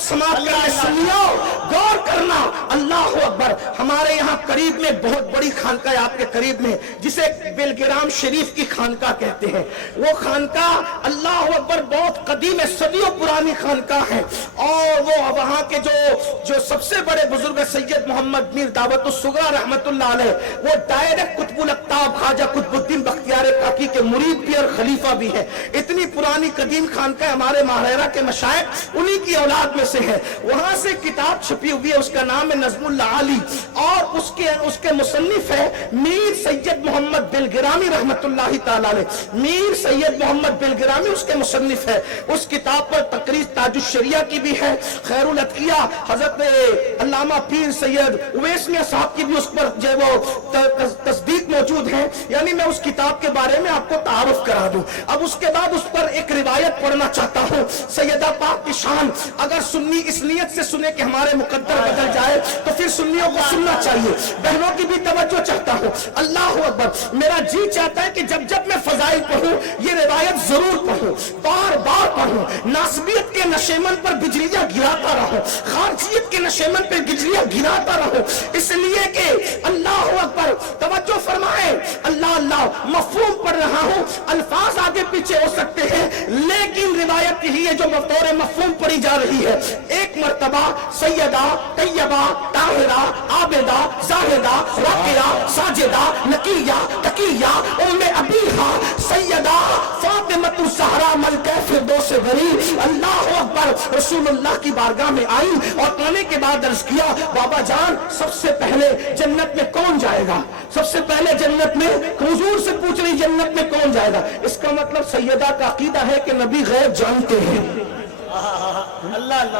समाप्त करने सुनियो, गौर करना। अल्लाह अकबर। हमारे यहाँ करीब में बहुत बड़ी खानका है, आपके करीब में, जिसे बेलग्राम शरीफ की खानका कहते हैं। वो खानका अल्लाह अकबर बहुत कदीम है, सदियों पुरानी खानका है। और वो वहाँ के जो सबसे बड़े बुजुर्ग सैयद मोहम्मद मीर दावतुस सुगरा रहमतुल्लाह अलैह, वो डायरेक्ट कुतुबुल अक्ताब ख्वाजा कुतुबुद्दीन बख्तियार काकी के मुरीद भी और खलीफा भी है। इतनी पुरानी कदीम खानका हमारे महाराणा के मशाइख उन्हीं की औलाद में से है। वहां से किताब छपी हुई है, उसका नाम है नज़्मुल आली, और उसके मुसन्निफ है मीर सैयद मोहम्मद बेलग्रामी रहमतुल्लाहि ताला अलैह। मीर सैयद मोहम्मद बेलग्रामी उसके मुसन्निफ है। उस किताब पर तकरीज ताजुश शरिया की भी है, खैरुल अतकिया हजरत अल्लामा पीर सैयद उवैस मियां साहब की भी उस पर जो वो तस्दीक मौजूद है। यानी मैं उस किताब के बारे में आपको तारुफ करा दूं। अब उसके बाद उस पर एक रिवायत पढ़ना चाहता हूँ, सैयदा पाक की शान। अगर सुन्नी इस नियत से सुने कि हमारे मुकद्दर बदल जाए तो फिर सुन्नियों को सुनना चाहिए। बहनों की भी तवज्जो चाहता हूँ। अल्लाह अकबर। मेरा जी चाहता है कि जब जब मैं फजाइल पढ़ूं ये रिवायत जरूर पढ़ूं, बार बार पढ़ूं। नासबियत के नशेमन पर बिजलियां गिराता रहूं, खारजियत के नशेमन पर बिजलियां गिराता रहूं, इसलिए कि अल्लाह अकबर। तवज्जो फरमाए। अल्लाह अल्लाह। मफहूम पढ़ रहा हूं, अल्फाज आगे पीछे हो सकते हैं, लेकिन रिवायत यही है जो बतौर मफहूम पढ़ी जा रही है। एक मर्तबा सैयदा तैयबा ताहिरा आबिदा जाहिदा राकिया साजिदा नकिया तकिया उम्मे अबीहा सैयदा फातिमतु ज़हरा मलका फिरदौस बरी अल्लाहु अकबर रसूलुल्लाह की बारगाह में आई और आने के बाद अर्ज किया, बाबा जान सबसे पहले जन्नत में कौन जाएगा? सबसे पहले जन्नत में, हुजूर से पूछ रही जन्नत में कौन जाएगा? इसका मतलब सैयदा का अकीदा है कि नबी गैब जानते हैं।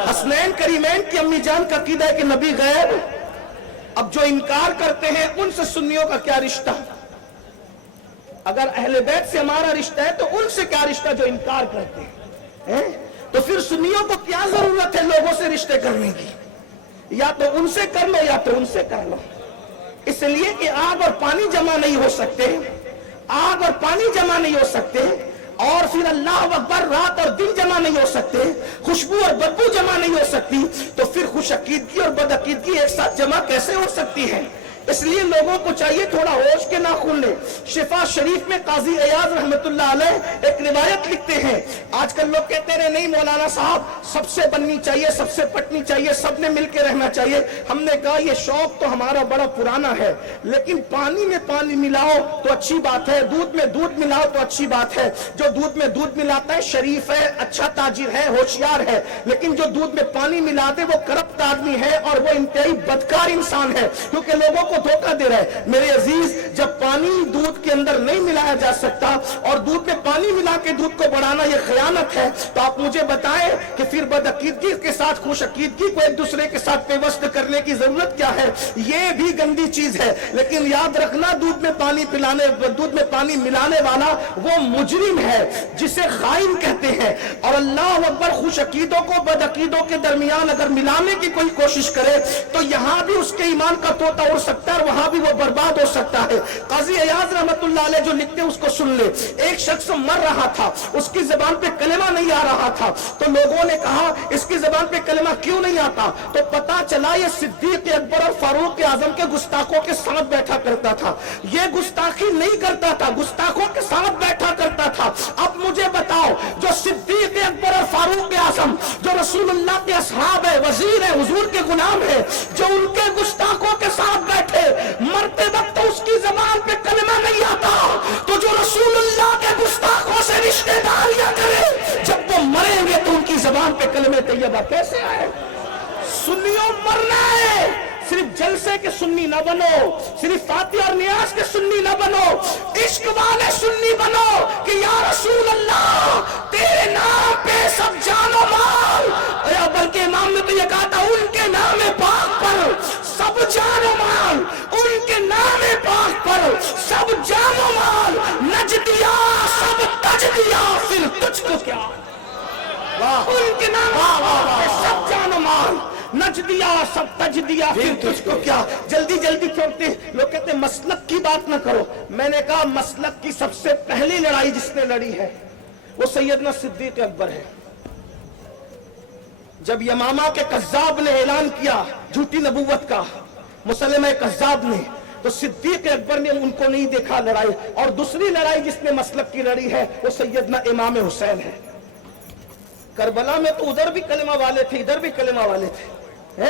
हसनैन करीमैन की अम्मी जान का अकीदा है कि नबी गैब। अब जो इनकार करते हैं उनसे सुन्नियों का क्या रिश्ता? अगर अहले बैत से हमारा रिश्ता है तो उनसे क्या रिश्ता जो इनकार करते हैं? तो फिर सुन्नियों को क्या जरूरत है लोगों से रिश्ते करने की? या तो उनसे कर लो या तो उनसे कर लो। इसलिए कि आग और पानी जमा नहीं हो सकते, आग और पानी जमा नहीं हो सकते, और फिर अल्लाह अकबर रात और दिन जमा नहीं हो सकते, खुशबू और बदबू जमा नहीं हो सकती, तो फिर खुश अकीदगी और बदअकीदगी एक साथ जमा कैसे हो सकती है? इसलिए लोगों को चाहिए थोड़ा होश के नाखून ले। शिफा शरीफ में काजी अयाज रहमतुल्लाह अलैह एक रिवायत लिखते हैं। आजकल लोग कहते रहे नहीं मौलाना साहब सबसे बननी चाहिए, सबसे पटनी चाहिए, सबने मिलकर रहना चाहिए। हमने कहा ये शौक तो हमारा बड़ा पुराना है, लेकिन पानी में पानी मिलाओ तो अच्छी बात है, दूध में दूध मिलाओ तो अच्छी बात है। जो दूध में दूध मिलाता है शरीफ है, अच्छा ताजिर है, होशियार है, लेकिन जो दूध में पानी मिला दे वो करप्ट आदमी है और वो इंतहाई बदकार इंसान है, क्योंकि लोगों को धोखा दे रहा है। मेरे अजीज, जब पानी दूध के अंदर नहीं मिलाया जा सकता और दूध में पानी मिला के दूध को बढ़ाना यह खयानत है, तो आप मुझे बताएं कि फिर बदअकीदगी के साथ खुश अकीदगी को एक दूसरे के साथ पेवस्त करने की जरूरत क्या है? यह भी गंदी चीज है। लेकिन याद रखना, दूध में पानी मिलाने वाला वो मुजरिम है जिसे खाइन कहते हैं। और अल्लाह अकबर, खुश अकीदों को बदअकीदों के दरमियान अगर मिलाने की कोई कोशिश करे तो यहां भी उसके ईमान का तोता उड़ सकता है और वहां भी वो बर्बाद हो सकता है। काजी अयाज रहमतुल्लाह अलैह जो लिखते हैं उसको सुन ले। एक शख्स मर रहा था, उसकी जबान पे कलमा नहीं आ रहा था, तो लोगों ने कहा इसकी जबान पे कलमा क्यों नहीं आता? तो पता चला ये सिद्दीक अकबर और फारूक आजम के गुस्ताखों के साथ बैठा करता था। ये गुस्ताखी नहीं करता था, गुस्ताखों के साथ बैठा करता था। अब मुझे बताओ, जो सिद्दीक अकबर और फारूक आजम जो रसूलुल्लाह के असहाब है, वजीर है, हुजूर के गुलाम है, जो उनके गुस्ताखों के साथ बैठे मरते वक्त तो उसकी जबान पे कलमा नहीं आता, तो जो रसूलुल्लाह के गुस्ताखों से रिश्तेदारियां करे जब वो मरेंगे तो उनकी जबान पे कलमे तैयबा कैसे आए? सुन्नियों मरना है, सिर्फ जलसे के सुन्नी ना बनो, सिर्फ फातिहा और नियाज के सुन्नी ना बनो, इश्क वाले सुन्नी बनो कि या रसूल अल्लाह तेरे नाम पे सब जानो माल, या बल्कि इमाम ने तो ये कहा था उनके नाम पाक पर सब जानो माल, उनके नाम पाक पर सब जानो माल, नज दिया सब तज दिया फिर तुझको क्या? उनके नाम पे सब जानो माल, नच दिया सब तज दिया फिर तुझको क्या? जल्दी जल्दी छोड़ते लोग कहते मसलक की बात ना करो। मैंने कहा मसलक की सबसे पहली लड़ाई जिसने लड़ी है वो सैयदना सिद्दीक अकबर है। جب یمامہ کے قذاب نے اعلان کیا جھوٹی نبوت کا، مسلمہ قذاب نے، تو صدیق اکبر نے ان کو نہیں دیکھا لڑائی، اور دوسری لڑائی جس نے مسلک کی لڑی ہے وہ سیدنا امام حسین ہے۔ کربلا میں تو ادھر بھی کلمہ والے تھے، ادھر بھی کلمہ والے تھے،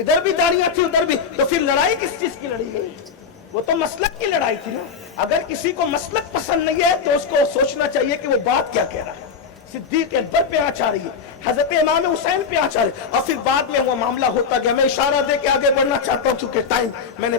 ادھر بھی داڑیاں تھی ادھر بھی، تو پھر لڑائی کس چیز کی لڑی گئی؟ وہ تو مسلک کی لڑائی تھی نا۔ اگر کسی کو مسلک پسند نہیں ہے تو اس کو سوچنا چاہیے کہ وہ بات کیا کہہ رہا ہے۔ صدیق اکبر پہ آنچ آ رہی ہے، حضرت امام حسین پہ آنچ آ رہی ہے، اور پھر بعد میں وہ معاملہ ہوتا گیا۔ میں اشارہ دے کے آگے بڑھنا چاہتا ہوں چونکہ ٹائم میں نے